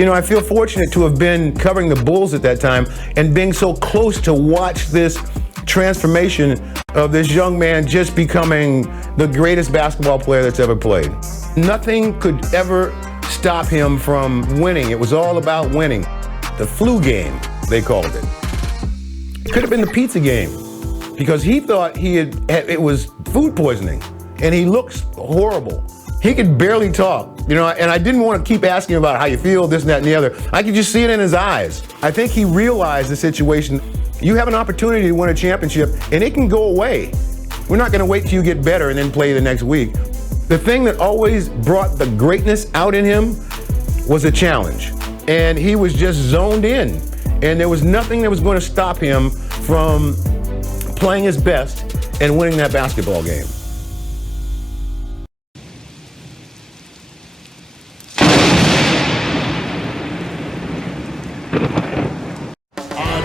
You know, I feel fortunate to have been covering the Bulls at that time and being so close to watch this transformation of this young man just becoming the greatest basketball player that's ever played. Nothing could ever stop him from winning. It was all about winning. The flu game, they called it. Could have been the pizza game because he thought it was food poisoning, and he looks horrible. He could barely talk, you know, and I didn't want to keep asking about how you feel, this, and that, and the other. I could just see it in his eyes. I think he realized the situation. You have an opportunity to win a championship, and it can go away. We're not going to wait till you get better and then play the next week. The thing that always brought the greatness out in him was a challenge, and he was just zoned in, and there was nothing that was going to stop him from playing his best and winning that basketball game.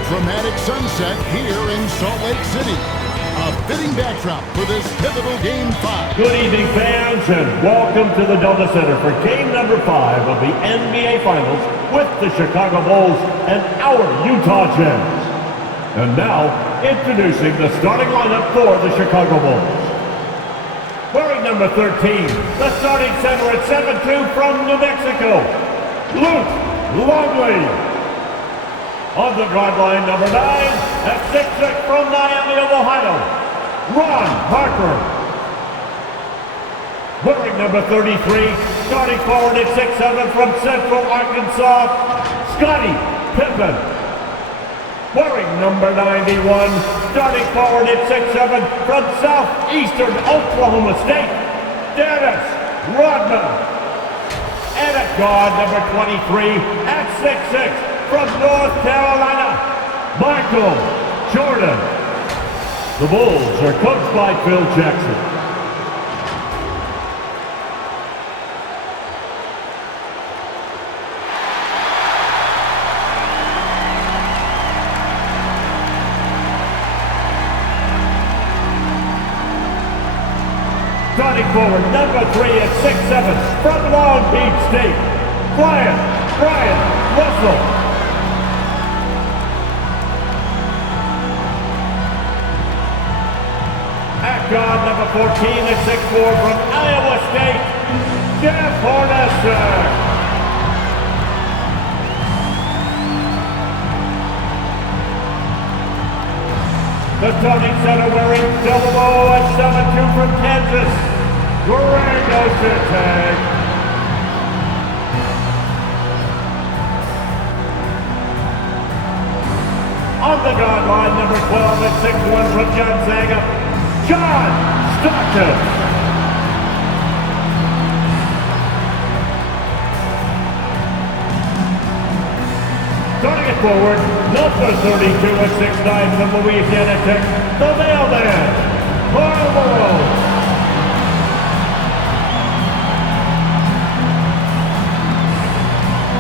Dramatic sunset here in Salt Lake City. A fitting backdrop for this pivotal Game 5. Good evening, fans, and welcome to the Delta Center for Game number 5 of the NBA Finals with the Chicago Bulls and our Utah Jazz. And now, introducing the starting lineup for the Chicago Bulls. Wearing number 13, the starting center at 7'2" from New Mexico, Luke Longley. On the guard line, number 9, at 6'6" from Miami of Ohio, Ron Harper. Wearing number 33, starting forward at 6'7" from Central Arkansas, Scottie Pippen. Wearing number 91, starting forward at 6'7" from Southeastern Oklahoma State, Dennis Rodman. And at guard, number 23, at 6'6", from North Carolina, Michael Jordan. The Bulls are coached by Phil Jackson. Starting forward, number 3 at 6'7", from Long Beach State, Brian Russell. At guard, number 14 at 6'4" from Iowa State, Jeff Hornacek. The starting center wearing double O at 7'2" from Kansas, Greg Ostertag. On the guard line, number 12 at 6'1" from Gonzaga, John Stockton. Starting it forward, number 32 at 6'9" from Louisiana Tech, the mailman, Karl Malone.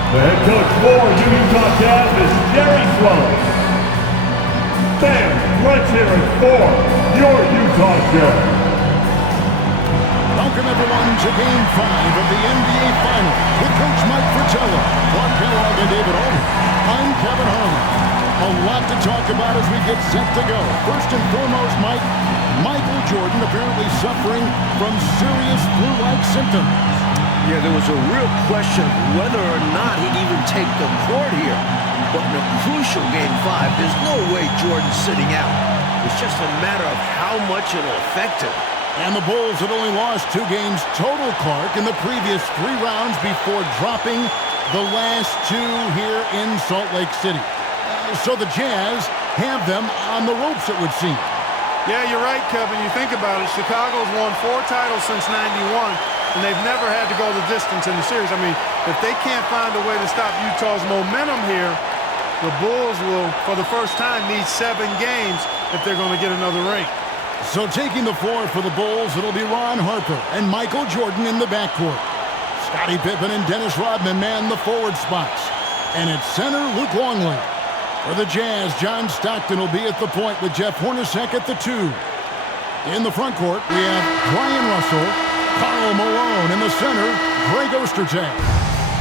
The head coach for Utah Jazz is Jerry Sloan. Fans, let's hear it for your Utah Jazz. Welcome everyone to Game 5 of the NBA Finals with Coach Mike Fratello, Clark Kellogg, and David Olden. I'm Kevin Harlan. A lot to talk about as we get set to go. First and foremost, Mike, Michael Jordan apparently suffering from serious flu-like symptoms. Yeah, there was a real question whether or not he'd even take the court here. But in a crucial Game 5, there's no way Jordan's sitting out. It's just a matter of how much it'll affect him. And the Bulls had only lost 2 games total, Clark, in the previous 3 rounds before dropping the last 2 here in Salt Lake City. So the Jazz have them on the ropes, it would seem. Yeah, you're right, Kevin. You think about it, Chicago's won 4 titles since '91, and they've never had to go the distance in the series. I mean, if they can't find a way to stop Utah's momentum here, the Bulls will, for the first time, need 7 games if they're going to get another ring. So taking the floor for the Bulls, it'll be Ron Harper and Michael Jordan in the backcourt. Scottie Pippen and Dennis Rodman man the forward spots. And at center, Luke Longley. For the Jazz, John Stockton will be at the point with Jeff Hornacek at the 2. In the front court, we have Brian Russell, Karl Malone in the center, Greg Ostertag.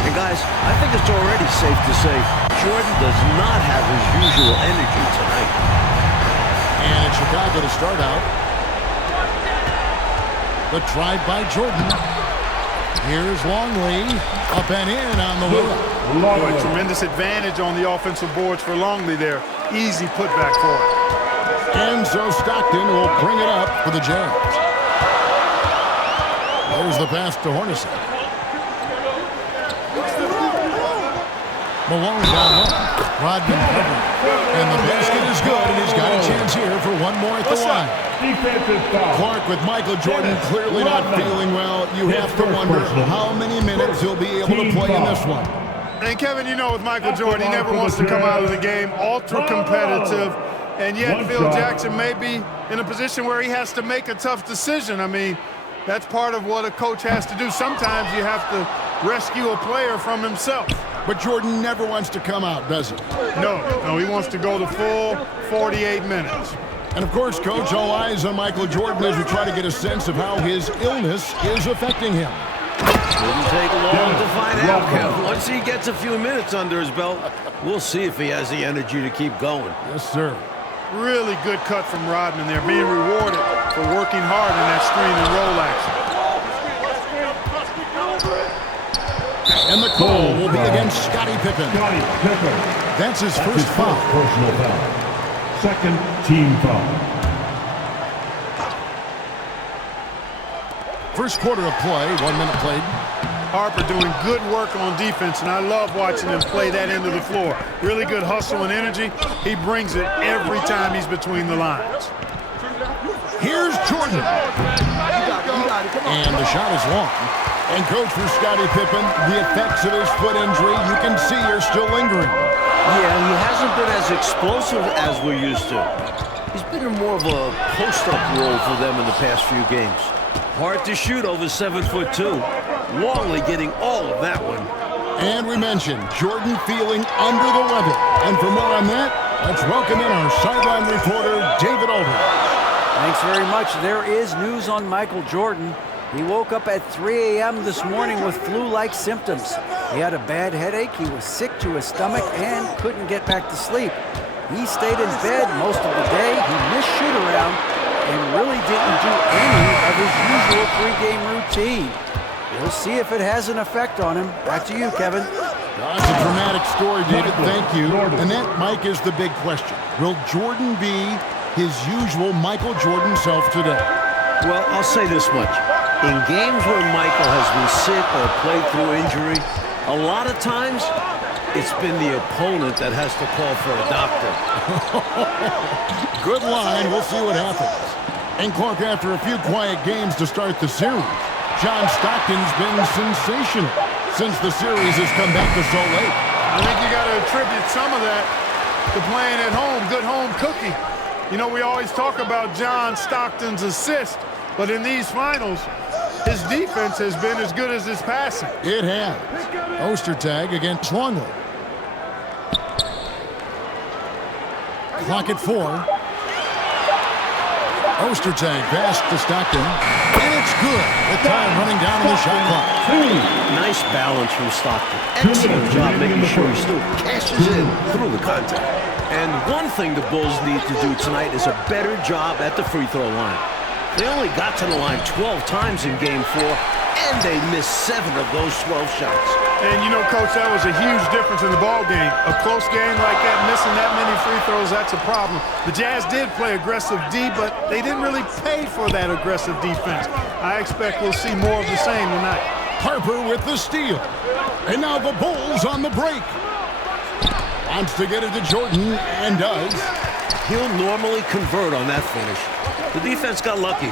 And guys, I think it's already safe to say Jordan does not have his usual energy tonight. And it's Chicago to start out. The drive by Jordan. Here's Longley. Up and in on the loop. Boy, tremendous advantage on the offensive boards for Longley there. Easy putback for him. And so Stockton will bring it up for the Jazz. There's the pass to Hornacek. Malone down low. Rodman covering. And the basket is good, and he's got a chance here for one more at the line. Clark with Michael Jordan clearly not feeling well. You have to wonder how many minutes he'll be able to play in this one. And Kevin, you know with Michael Jordan, he never wants to come out of the game ultra competitive. And yet Phil Jackson may be in a position where he has to make a tough decision. I mean, that's part of what a coach has to do. Sometimes you have to rescue a player from himself. But Jordan never wants to come out, does he? No, he wants to go the full 48 minutes. And of course, Coach, all eyes on Michael Jordan as we try to get a sense of how his illness is affecting him. Wouldn't take long to find out, Kev. Once he gets a few minutes under his belt, we'll see if he has the energy to keep going. Yes, sir. Really good cut from Rodman there, being rewarded for working hard in that screen and roll action. And the call will be against Scottie Pippen. That's his first foul. Personal foul. Second team foul. First quarter of play, 1 minute played. Harper doing good work on defense, and I love watching him play that end of the floor. Really good hustle and energy. He brings it every time he's between the lines. Here's Jordan. And the shot is long. And coach, for Scottie Pippen, the effects of his foot injury, you can see, are still lingering. Yeah, he hasn't been as explosive as we're used to. He's been in more of a post-up role for them in the past few games. Hard to shoot over 7'2". Longley getting all of that one. And we mentioned Jordan feeling under the weather. And for more on that, let's welcome in our sideline reporter, David Aldridge. Thanks very much. There is news on Michael Jordan. He woke up at 3 a.m. this morning with flu-like symptoms. He had a bad headache, he was sick to his stomach, and couldn't get back to sleep. He stayed in bed most of the day, he missed shoot-around, and really didn't do any of his usual pregame routine. We'll see if it has an effect on him. Back to you, Kevin. That's a dramatic story, David. Thank you. And that, Mike, is the big question. Will Jordan be his usual Michael Jordan self today? Well, I'll say this much. In games where Michael has been sick or played through injury, a lot of times it's been the opponent that has to call for a doctor. Good line. We'll see what happens. And Clark, after a few quiet games to start the series, John Stockton's been sensational since the series has come back to Salt Lake. I think you got to attribute some of that to playing at home, good home cooking. You know, we always talk about John Stockton's assist, but in these finals, his defense has been as good as his passing. It has. Ostertag against Longley. Clock at 4. Ostertag pass to Stockton. And it's good. The time running down on the shot clock. Nice balance from Stockton. Excellent job making sure he still cashes in through the contact. And one thing the Bulls need to do tonight is a better job at the free throw line. They only got to the line 12 times in Game 4, and they missed 7 of those 12 shots. And you know, Coach, that was a huge difference in the ball game. A close game like that, missing that many free throws, that's a problem. The Jazz did play aggressive D, but they didn't really pay for that aggressive defense. I expect we'll see more of the same tonight. Harper with the steal. And now the Bulls on the break. Wants to get it to Jordan, and does. He'll normally convert on that finish. The defense got lucky.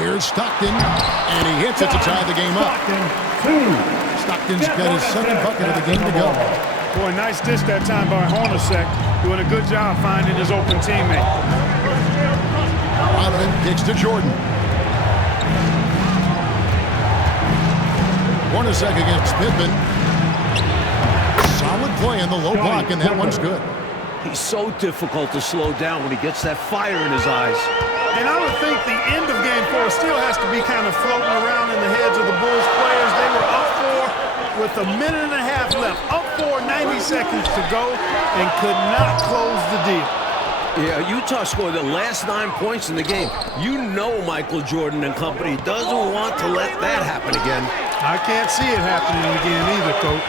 Here's Stockton, and he hits it to tie the game up. Stockton's got his second bucket of the game to go. Boy, nice dish that time by Hornacek, doing a good job finding his open teammate. Rodman kicks to Jordan. Hornacek against Pippen. Solid play in the low block, and that one's good. He's so difficult to slow down when he gets that fire in his eyes. And I would think the end of game 4 still has to be kind of floating around in the heads of the Bulls players. They were up 4 with a minute and a half left. Up 4, 90 seconds to go, and could not close the deal. Yeah, Utah scored the last 9 points in the game. You know Michael Jordan and company doesn't want to let that happen again. I can't see it happening again either, Coach.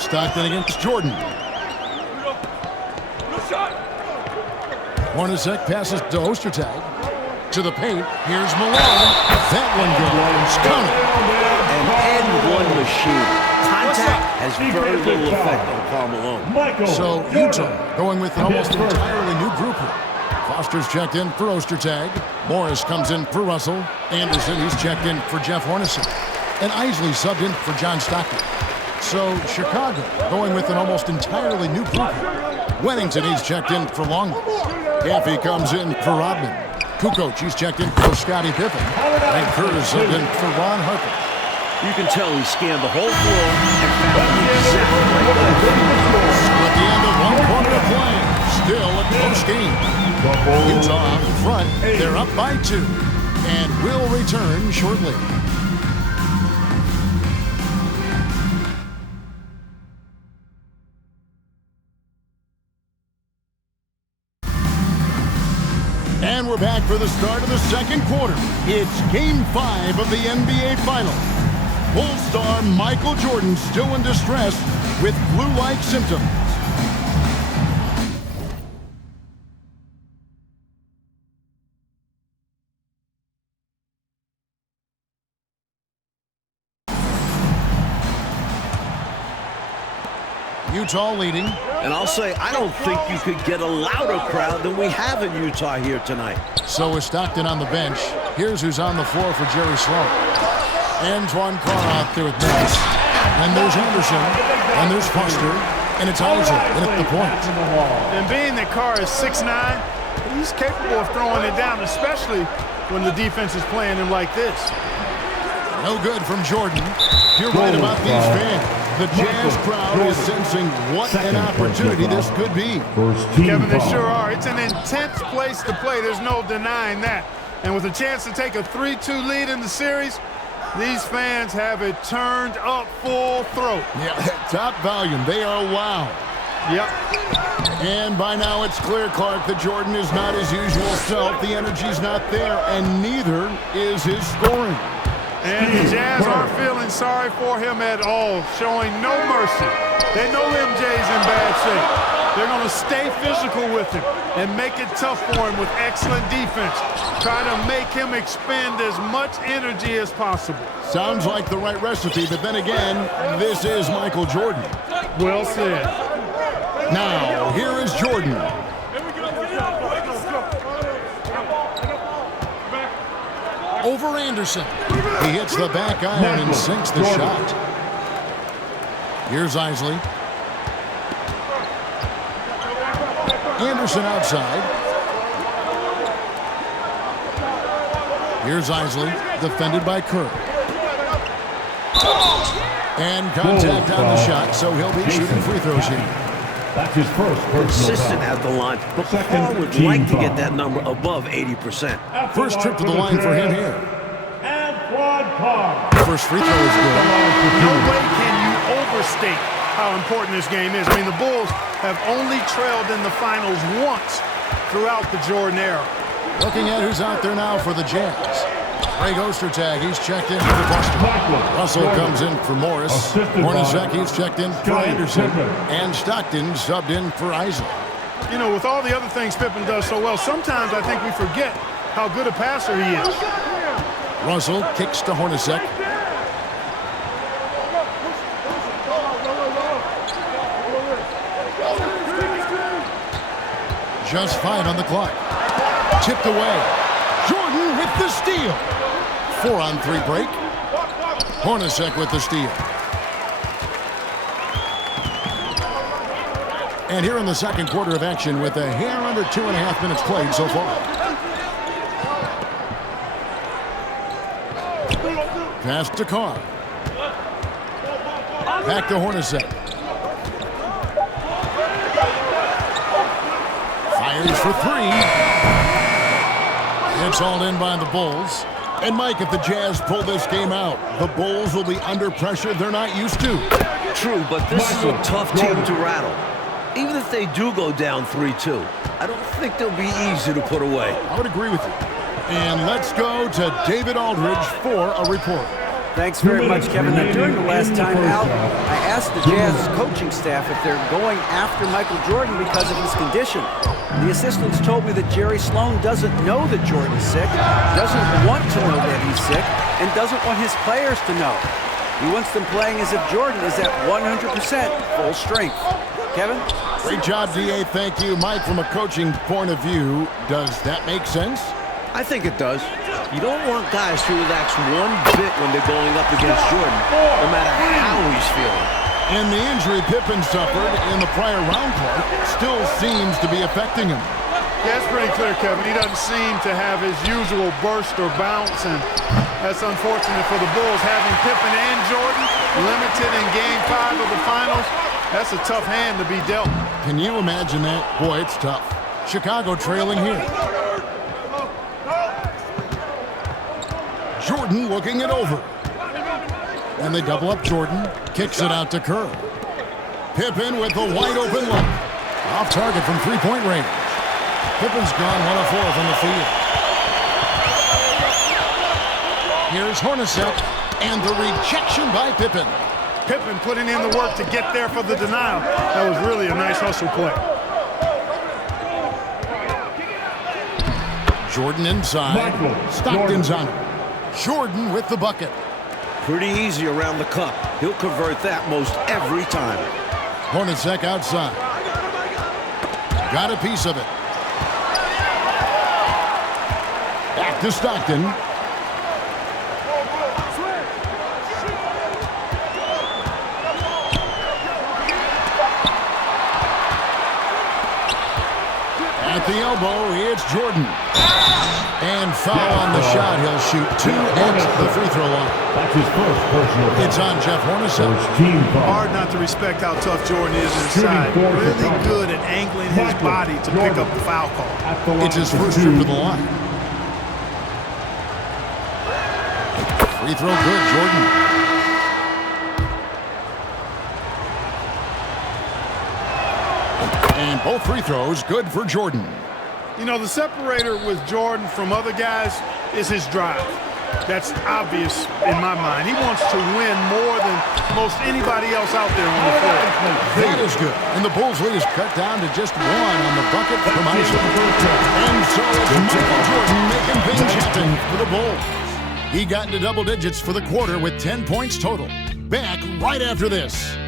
Stockton against Jordan. Hornacek passes to Ostertag. To the paint. Here's Malone. That one goes. Counted. An N1 machine. Contact has very little effect on Karl Malone. So Utah going with an almost entirely new group here. Foster's checked in for Ostertag. Morris comes in for Russell. Anderson, he's checked in for Jeff Hornacek. And Isley subbed in for John Stockton. So Chicago going with an almost entirely new group here. Wennington, he's checked in for Longley. Gaffey comes in for Rodman. Kukoc, he's checked in for Scottie Pippen. And Curtis subbed in for Ron Harper. You can tell he scanned the whole floor and found the exact right guy. At the end of 1 quarter of play, still a close game. Utah out in front, they're up by 2, and will return shortly. And we're back for the start of the second quarter. It's Game 5 of the NBA Finals. Bull star Michael Jordan still in distress with flu-like symptoms. Utah leading. And I'll say, I don't think you could get a louder crowd than we have in Utah here tonight. So is Stockton on the bench. Here's who's on the floor for Jerry Sloan. Antoine Carr out there with Max. And there's Anderson. And there's Foster. And it's Isaac at the point. And being that Carr is 6'9", he's capable of throwing it down, especially when the defense is playing him like this. No good from Jordan. You're right about these fans. The Jazz crowd is sensing what an opportunity this could be. Kevin, they sure are. It's an intense place to play. There's no denying that. And with a chance to take a 3-2 lead in the series, these fans have it turned up full throat. Yeah, top volume. They are loud. Yep. And by now it's clear, Clark, that Jordan is not his usual self. The energy's not there, and neither is his scoring. And the Jazz aren't feeling sorry for him at all, showing no mercy. They know MJ's in bad shape. They're going to stay physical with him and make it tough for him with excellent defense. Try to make him expend as much energy as possible. Sounds like the right recipe, but then again, this is Michael Jordan. Well said. Now, here is Jordan. Over Anderson. He hits the back iron and sinks the shot. Here's Isley. Anderson outside. Here's Isley, defended by Kerr. And contact on the shot, so he'll be shooting free throws here. That's his first personal Consistent foul. at the line, but Carr would like to get that number above 80%. First trip to the line for him here. Antoine Carr. First free throw is good. No way can you overstate how important this game is. I mean, the Bulls have only trailed in the finals once throughout the Jordan era. Looking at who's out there now for the Jazz. Greg Ostertag, he's checked in for Boston. Russell comes in for Morris. Hornacek, he's checked in for Anderson. And Stockton subbed in for Isaac. You know, with all the other things Pippen does so well, sometimes I think we forget how good a passer he is. Russell kicks to Hornacek. Just 5 on the clock. Tipped away. Jordan with the steal. 4-on-3 break. Hornacek with the steal. And here in the second quarter of action with a hair under 2.5 minutes played so far. Pass to Carr. Back to Hornacek. Fires for three. It's all in by the Bulls. And Mike, if the Jazz pull this game out, the Bulls will be under pressure they're not used to. True, but this is a tough team to rattle. Even if they do go down 3-2, I don't think they'll be easy to put away. I would agree with you. And let's go to David Aldridge for a report. Thanks very much, Kevin. Now, during the last time out, I asked the Jazz coaching staff if they're going after Michael Jordan because of his condition. The assistants told me that Jerry Sloan doesn't know that Jordan's sick, doesn't want to know that he's sick, and doesn't want his players to know. He wants them playing as if Jordan is at 100% full strength. Kevin? Great job, D.A. Thank you. Mike, from a coaching point of view, does that make sense? I think it does. You don't want guys to relax one bit when they're going up against Jordan, no matter how he's feeling. And the injury Pippen suffered in the prior round part still seems to be affecting him. Yeah, it's pretty clear, Kevin. He doesn't seem to have his usual burst or bounce, and that's unfortunate for the Bulls. Having Pippen and Jordan limited in Game 5 of the Finals, that's a tough hand to be dealt. Can you imagine that? Boy, it's tough. Chicago trailing here. Jordan looking it over. And they double up Jordan. Kicks it out to Kerr. Pippen with a wide open look. Off target from three-point range. Pippen's gone 1 of 4 from the field. Here's Hornacek. And the rejection by Pippen. Pippen putting in the work to get there for the denial. That was really a nice hustle play. Jordan inside. Stockton's on it. Jordan with the bucket. Pretty easy around the cup. He'll convert that most every time. Hornacek outside. Got a piece of it. Back to Stockton. At the elbow, it's Jordan. And foul on the shot. He'll shoot 2 at the free throw line. That's his first personal foul. It's on Jeff Hornacek. Team foul. Hard not to respect how tough Jordan is inside. Really good at angling his body to pick up the foul call. It's his first trip to the line. Free throw good, Jordan. And both free throws good for Jordan. You know, the separator with Jordan from other guys is his drive. That's obvious in my mind. He wants to win more than most anybody else out there on the floor. That is good. And the Bulls lead is cut down to just 1 on the bucket from Isom. And so it's Michael Jordan making things happen for the Bulls. He got into double digits for the quarter with 10 points total. Back right after this.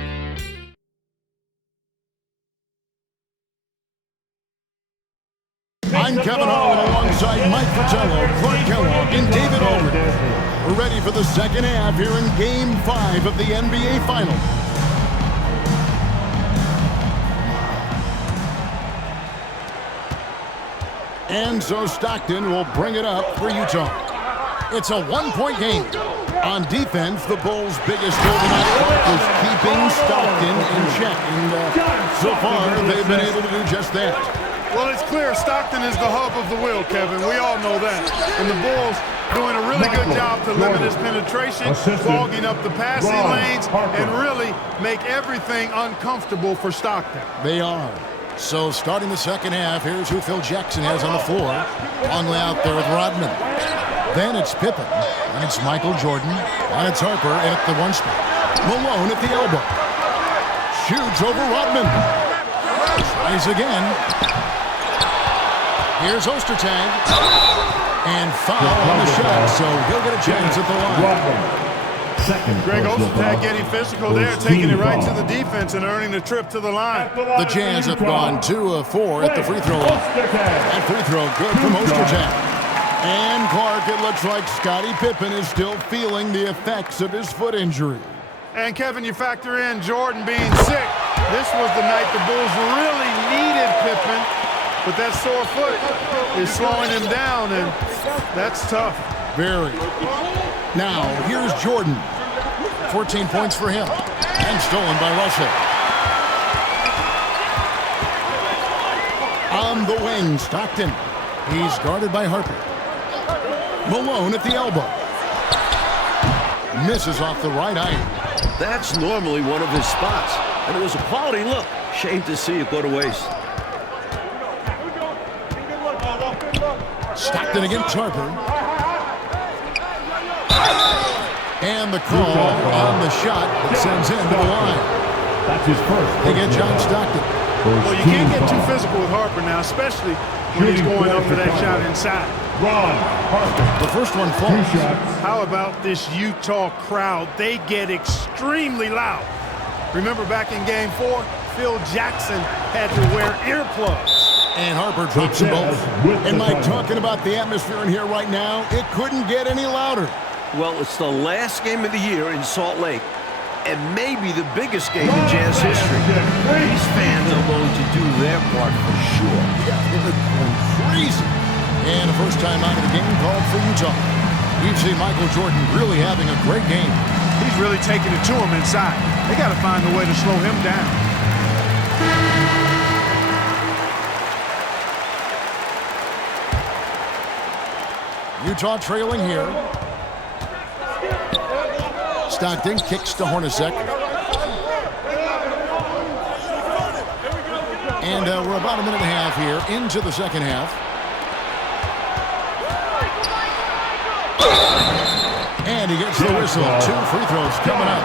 I'm Kevin Harlan alongside Mike Fratello, Clark Kellogg, and David Aldridge. We're ready for the second half here in Game 5 of the NBA Finals. And so Stockton will bring it up for Utah. It's a 1-point game. On defense, the Bulls' biggest goal tonight was keeping Stockton in check. And so far, they've been able to do just that. Well, it's clear Stockton is the hub of the wheel, Kevin. We all know that. And the Bulls doing a really good job to limit his penetration, clogging up the passing lanes, and really make everything uncomfortable for Stockton. They are. So starting the second half, here's who Phil Jackson has on the floor. Longley out there with Rodman. Then it's Pippen, and it's Michael Jordan, and it's Harper at the 1 spot. Malone at the elbow. Shoots over Rodman. Tries again. Here's Ostertag. And foul on the shot, so he'll get a chance at the line. Greg Ostertag getting physical there, taking it right to the defense and earning the trip to the line. The Jazz have gone 2 of 4 at the free throw line. That free throw good from Ostertag. And Clark, it looks like Scottie Pippen is still feeling the effects of his foot injury. And Kevin, you factor in Jordan being sick. This was the night the Bulls really needed Pippen, but that sore foot is slowing him down, and that's tough. Very. Now, here's Jordan. 14 points for him. And stolen by Russell. On the wing, Stockton. He's guarded by Harper. Malone at the elbow. Misses off the right eye. That's normally one of his spots, and it was a quality look. Shame to see it go to waste. Stockton against Harper. And the call on the shot that sends him to the line. That's his first. They get John Stockton. Well, you can't get too physical with Harper now, especially when he's going up for that shot inside. Ron Harper. The first one falls. How about this Utah crowd? They get extremely loud. Remember back in Game 4, Phil Jackson had to wear earplugs. And Harper drops them both. And Mike, talking about the atmosphere in here right now, it couldn't get any louder. Well, it's the last game of the year in Salt Lake, and maybe the biggest game in Jazz history. These fans are going to do their part for sure. Yeah, they're going crazy. And the first time out of the game called for Utah. We've seen Michael Jordan really having a great game. He's really taking it to him inside. They got to find a way to slow him down. Utah trailing here. Stockton kicks to Hornacek. And we're about a minute and a half here into the second half. And he gets the whistle. 2 free throws coming up.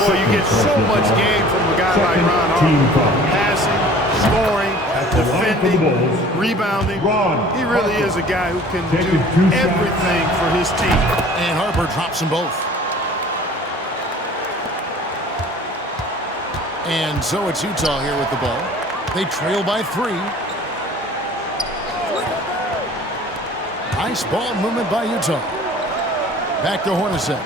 Boy, you get so much game from a guy like Ron Harper. Passing, scoring, defending, rebounding. He really is a guy who can do everything for his team. And Harper drops them both. And so it's Utah here with the ball. They trail by 3. Nice ball movement by Utah. Back to Hornacek.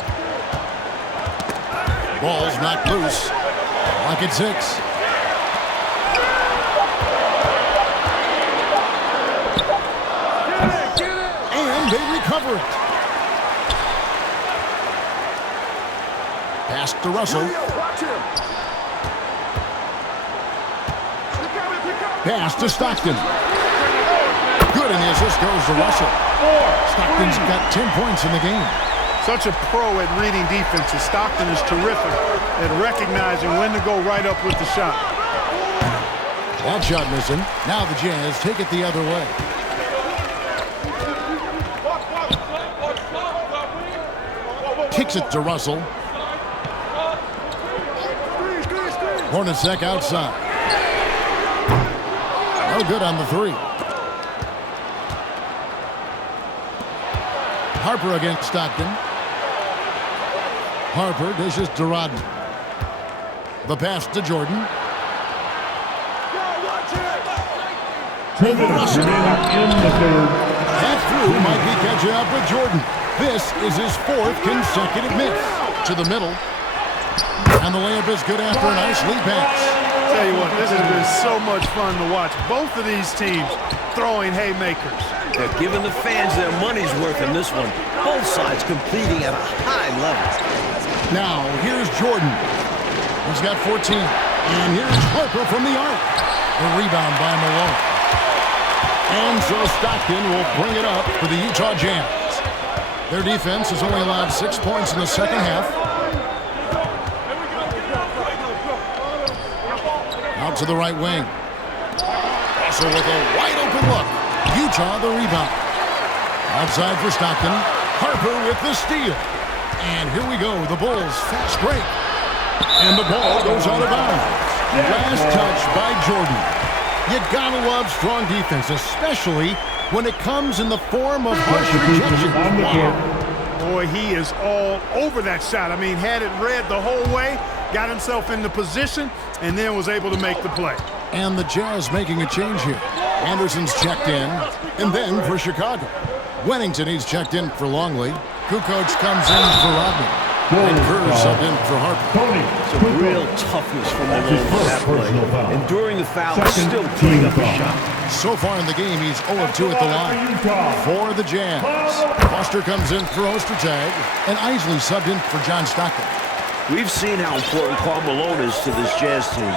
Ball's knocked loose. Clock at 6. And they recover it. Pass to Russell. Pass to Stockton. Good, and the assist goes to Russell. Stockton's got 10 points in the game. Such a pro at reading defenses. Stockton is terrific at recognizing when to go right up with the shot. That shot missing. Now the Jazz take it the other way. Kicks it to Russell. Hornacek outside. No good on the 3. Harper against Stockton. Harper dishes to Rodman. The pass to Jordan. Russell in the third. That through might be catching up with Jordan. This is his 4th consecutive miss. To the middle. And the layup is good after a nice lead pass. Tell you what, this has been so much fun to watch. Both of these teams throwing haymakers. They're giving the fans their money's worth in this one. Both sides competing at a high level. Now, here's Jordan. He's got 14. And here's Harper from the arc. The rebound by Malone. And so Stockton will bring it up for the Utah Jazz. Their defense has only allowed 6 points in the second half. Out to the right wing. Russell with a wide open look. Utah the rebound. Outside for Stockton. Harper with the steal. And here we go. The Bulls fast break. And the ball goes out of bounds. Last touch by Jordan. You gotta love strong defense, especially when it comes in the form of harsh rejection. Wow. Boy, he is all over that shot. I mean, had it read the whole way, got himself into position, and then was able to make the play. And the Jazz making a change here. Anderson's checked in, and then for Chicago. Wennington, he's checked in for Longley. Kukoc comes in for Rodman. And Kerr subbed in for Harper. Some real toughness from Malone for that play. Enduring the foul, still putting up a shot. So far in the game, he's 0 of 2 at the line. For the Jazz. Foster comes in for Ostertag, and Isley subbed in for John Stockton. We've seen how important Karl Malone is to this Jazz team.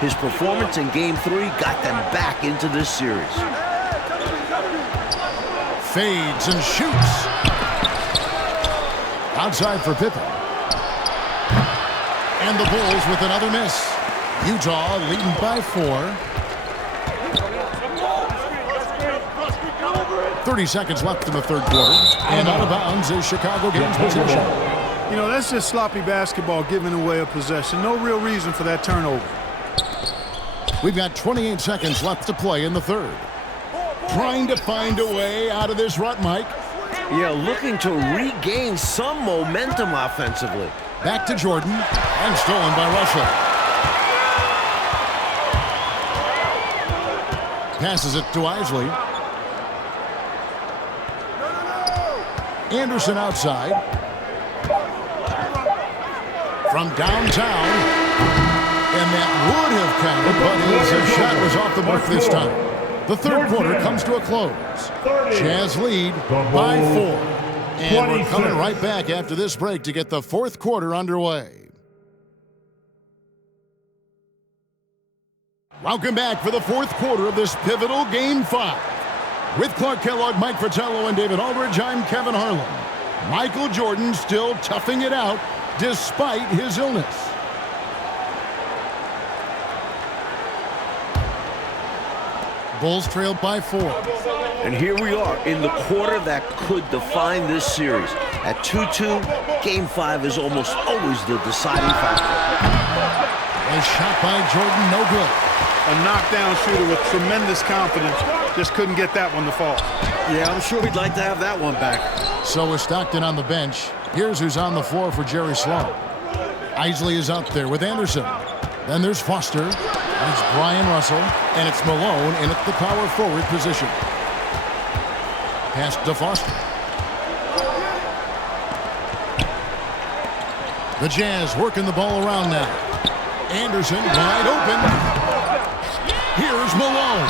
His performance in Game 3 got them back into this series. Fades and shoots. Outside for Pippen. And the Bulls with another miss. Utah leading by 4. 30 seconds left in the third quarter. And out of bounds is Chicago gains possession. You know, that's just sloppy basketball, giving away a possession. No real reason for that turnover. We've got 28 seconds left to play in the third. Trying to find a way out of this rut, Mike. Yeah, looking to regain some momentum offensively. Back to Jordan, and stolen by Russell. Passes it to Isley. Anderson outside. From downtown. And that would have counted, but his shot was off the mark this time. The third quarter comes to a close. Jazz lead by 4. And we're coming right back after this break to get the fourth quarter underway. Welcome back for the fourth quarter of this pivotal Game 5. With Clark Kellogg, Mike Fratello, and David Aldridge, I'm Kevin Harlan. Michael Jordan still toughing it out despite his illness. Bulls trailed by 4. And here we are in the quarter that could define this series. At 2-2, Game 5 is almost always the deciding factor. A shot by Jordan, no good. A knockdown shooter with tremendous confidence. Just couldn't get that one to fall. Yeah, I'm sure we'd like to have that one back. So is Stockton on the bench. Here's who's on the floor for Jerry Sloan. Isley is out there with Anderson. Then there's Foster. It's Brian Russell. And it's Malone in at the power forward position. Pass to Foster. The Jazz working the ball around now. Anderson wide open. Here's Malone.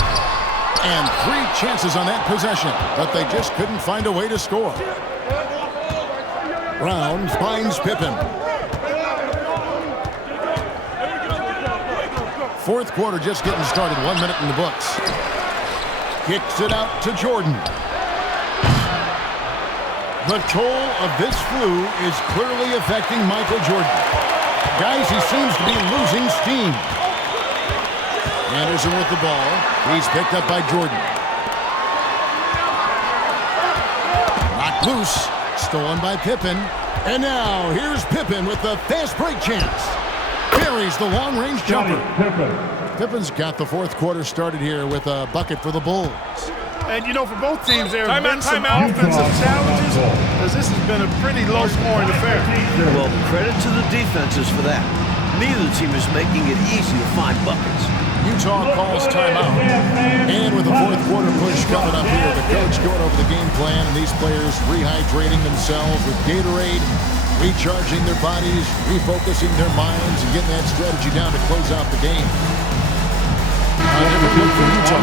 And 3 chances on that possession, but they just couldn't find a way to score. Brown finds Pippen. Fourth quarter just getting started. 1 minute in the books. Kicks it out to Jordan. The toll of this flu is clearly affecting Michael Jordan. Guys, he seems to be losing steam. Anderson with the ball. He's picked up by Jordan. Knocked loose. Stolen by Pippen. And now here's Pippen with the fast break chance. Carries the long-range jumper. Pippen's got the fourth quarter started here with a bucket for the Bulls. And, you know, for both teams, there have been some offensive challenges, as this has been a pretty low-scoring affair. Well, credit to the defenses for that. Neither team is making it easy to find buckets. Utah calls timeout. And with the fourth quarter push coming up here, the coach going over the game plan, and these players rehydrating themselves with Gatorade, recharging their bodies, refocusing their minds, and getting that strategy down to close out the game. A different look for Utah.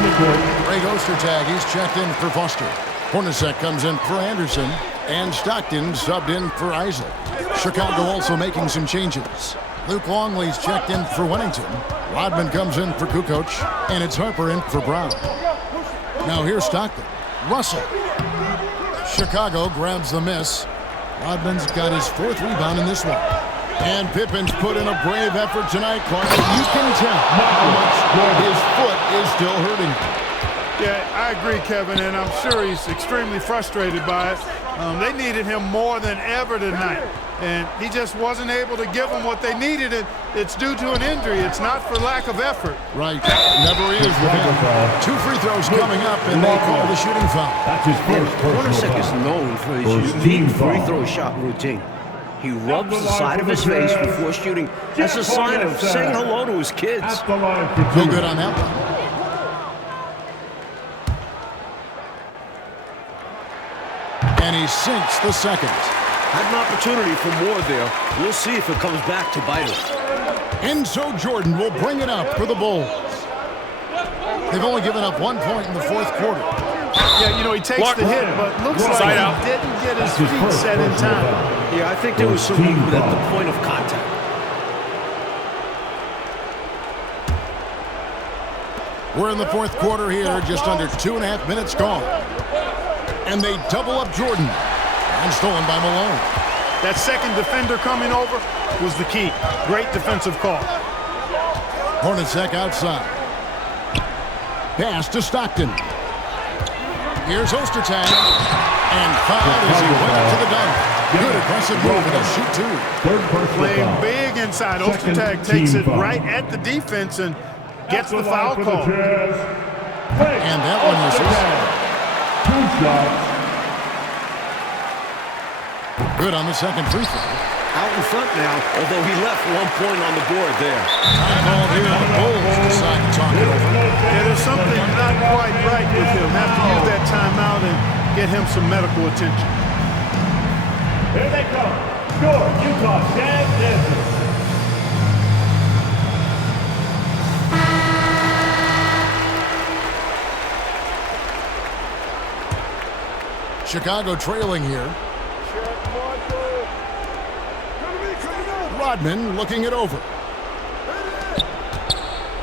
Greg Ostertag, he's checked in for Foster. Hornacek comes in for Anderson, and Stockton subbed in for Isley. Chicago also making some changes. Luke Longley's checked in for Wennington. Rodman comes in for Kukoc, and it's Harper in for Brown. Now here's Stockton. Russell. Chicago grabs the miss. Rodman's got his fourth rebound in this one. And Pippen's put in a brave effort tonight, Clark. You can tell how much his foot is still hurting. Yeah, I agree, Kevin, and I'm sure he's extremely frustrated by it. They needed him more than ever tonight, and he just wasn't able to give them what they needed. It's due to an injury. It's not for lack of effort. Right. Never is with him. 2 free throws coming up, and they call the shooting foul. That's his first Hornacek is personal known for his unique free throw shot routine. He rubs the side of his face before shooting as a sign of saying hello to his kids. At the line for No two. good on that one. And he sinks the second. Had an opportunity for more there. We'll see if it comes back to bite him. And so Jordan will bring it up for the Bulls. They've only given up 1 point in the fourth quarter. Yeah, you know, he takes the hit, but looks like he didn't get his feet set in time. Yeah, I think there was some movement at the point of contact. We're in the fourth quarter here, just under 2.5 minutes gone. And they double up Jordan. And stolen by Malone. That second defender coming over was the key. Great defensive call. Hornacek outside. Pass to Stockton. Here's Ostertag. And fouled as he went up to the dunk. Good aggressive move and a shoot two. Playing big inside. Ostertag takes it right at the defense and gets the foul call. And that one misses. 2 shots. Good on the second free throw. Out in front now, although he left 1 point on the board there. Time called here. The Bulls decide to talk it over. Yeah, there's something not quite right with him. Have to use that timeout and get him some medical attention. Here they come. Your Utah Jazz Dancers. Chicago trailing here. Rodman looking it over.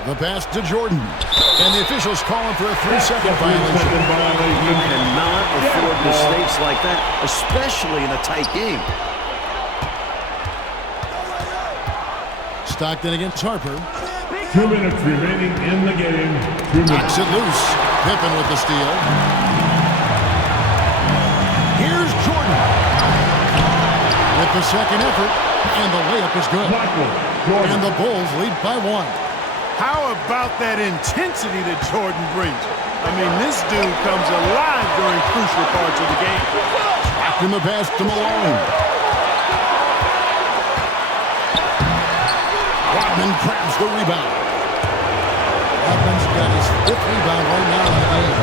The pass to Jordan. And the officials calling for a 3-second violation. You cannot afford mistakes like that, especially in a tight game. Stockton against Harper. 2 minutes remaining in the game. 2 minutes. Knocks it loose. Pippen with the steal. Here's Jordan. With the second effort. And the layup is good. And the Bulls lead by 1. How about that intensity that Jordan brings? I mean, this dude comes alive during crucial parts of the game. Back in the pass to Malone. Rodman grabs the rebound. Rodman's got his 5th rebound right now in the game.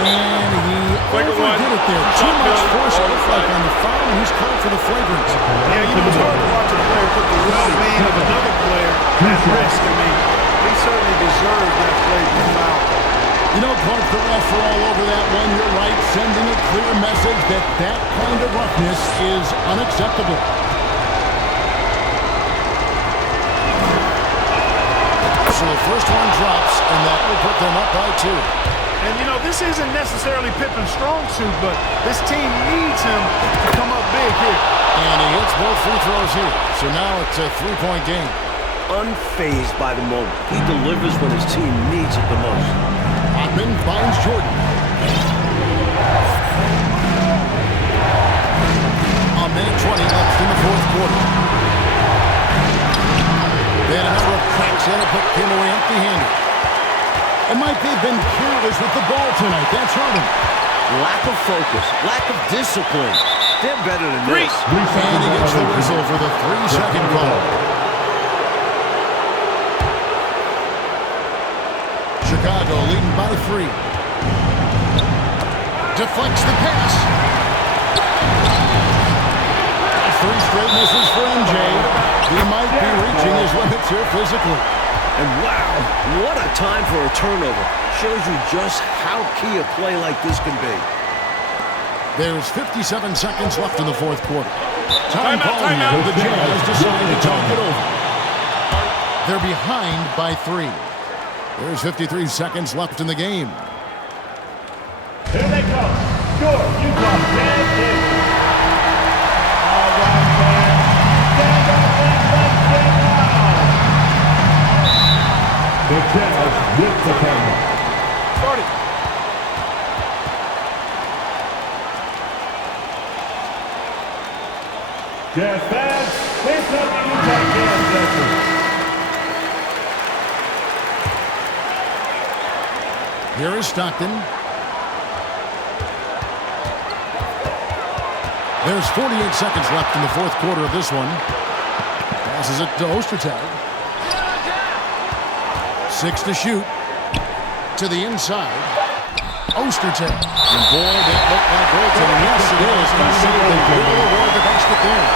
And he overdid it there. Too much force, it looked like, on the foul, and he's called for the flagrant. Yeah, you know, it's hard to watch a player put the well-being of another player at risk. I mean, he certainly deserves that flagrant foul. You know, Clark, the refs are all over that one. You're right, sending a clear message that that kind of roughness is unacceptable. So the first one drops, and that will put them up by 2. And, you know, this isn't necessarily Pippen's strong suit, but this team needs him to come up big here. And he hits both free throws here. So now it's a 3-point game. Unfazed by the moment. He delivers when his team needs it the most. Rodman finds Jordan. A minute 20 left in the fourth quarter. Then a number of cracks in it, but came away empty-handed. It might be been careless with the ball tonight. That's hurt him. Lack of focus, lack of discipline. They're better than this. And he gets the whistle for the 3-second call. Chicago leading by 3. Deflects the pass. 3 straight misses for MJ. He might be reaching his limits here physically. And wow, what a time for a turnover. Shows you just how key a play like this can be. There's 57 seconds left in the fourth quarter. Time call here. The Jazz decide to talk it over. They're behind by 3. There's 53 seconds left in the game. Here they come. Your Utah Jazz Dancers. All right, fans. Stand up and let's get loud. The Jazz with the camera. 40. Jazz fans, it's up to Utah Jazz Dancers. Here is Stockton. There's 48 seconds left in the fourth quarter of this one. Passes it to Ostertag. 6 to shoot. To the inside. Ostertag. And boy, that looked like goaltending. Yes, it is. He saved the goal award the basket there.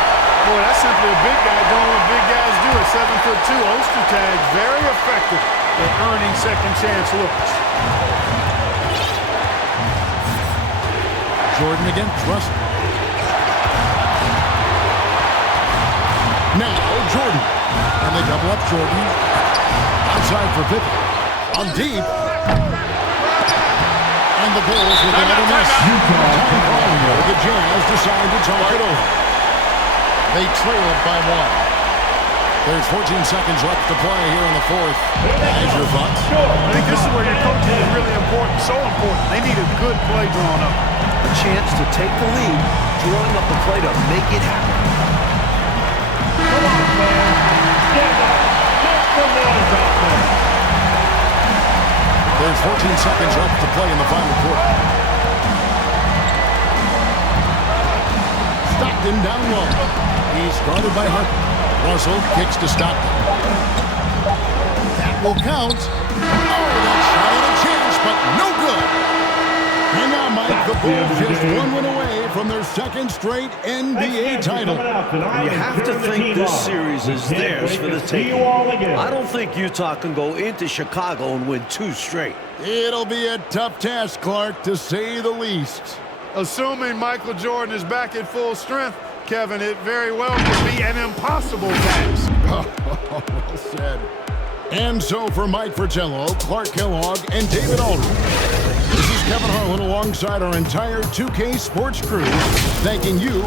Boy, that's simply a big guy doing what big guys do at 7'2". Ostertag, very effective at earning second chance looks. Jordan against Russell. Now Jordan. And they double up Jordan. Outside for Pippen. On deep. And the Bulls with another miss. The Jazz decide to talk it over. They trail it by 1. There's 14 seconds left to play here in the fourth. As your thoughts? I think this is where your coaching is really important, so important. They need a good play drawn up. A chance to take the lead, drawing up a play to make it happen. Come on, man. Stand up. Make some noise out there. There's 14 seconds left to play in the final quarter. Stockton down low. He's guarded by Harper. Russell kicks to Stockton. That will count. Oh, that shot had a chance, but no good. And now, Mike, the Bulls just 1 win away from their second straight NBA title. You have to think this series is theirs for the taking. I don't think Utah can go into Chicago and win 2 straight. It'll be a tough task, Clark, to say the least. Assuming Michael Jordan is back at full strength, Kevin, it very well could be an impossible task. Well said. And so for Mike Fratello, Clark Kellogg, and David Aldridge, this is Kevin Harlan alongside our entire 2K Sports crew, thanking you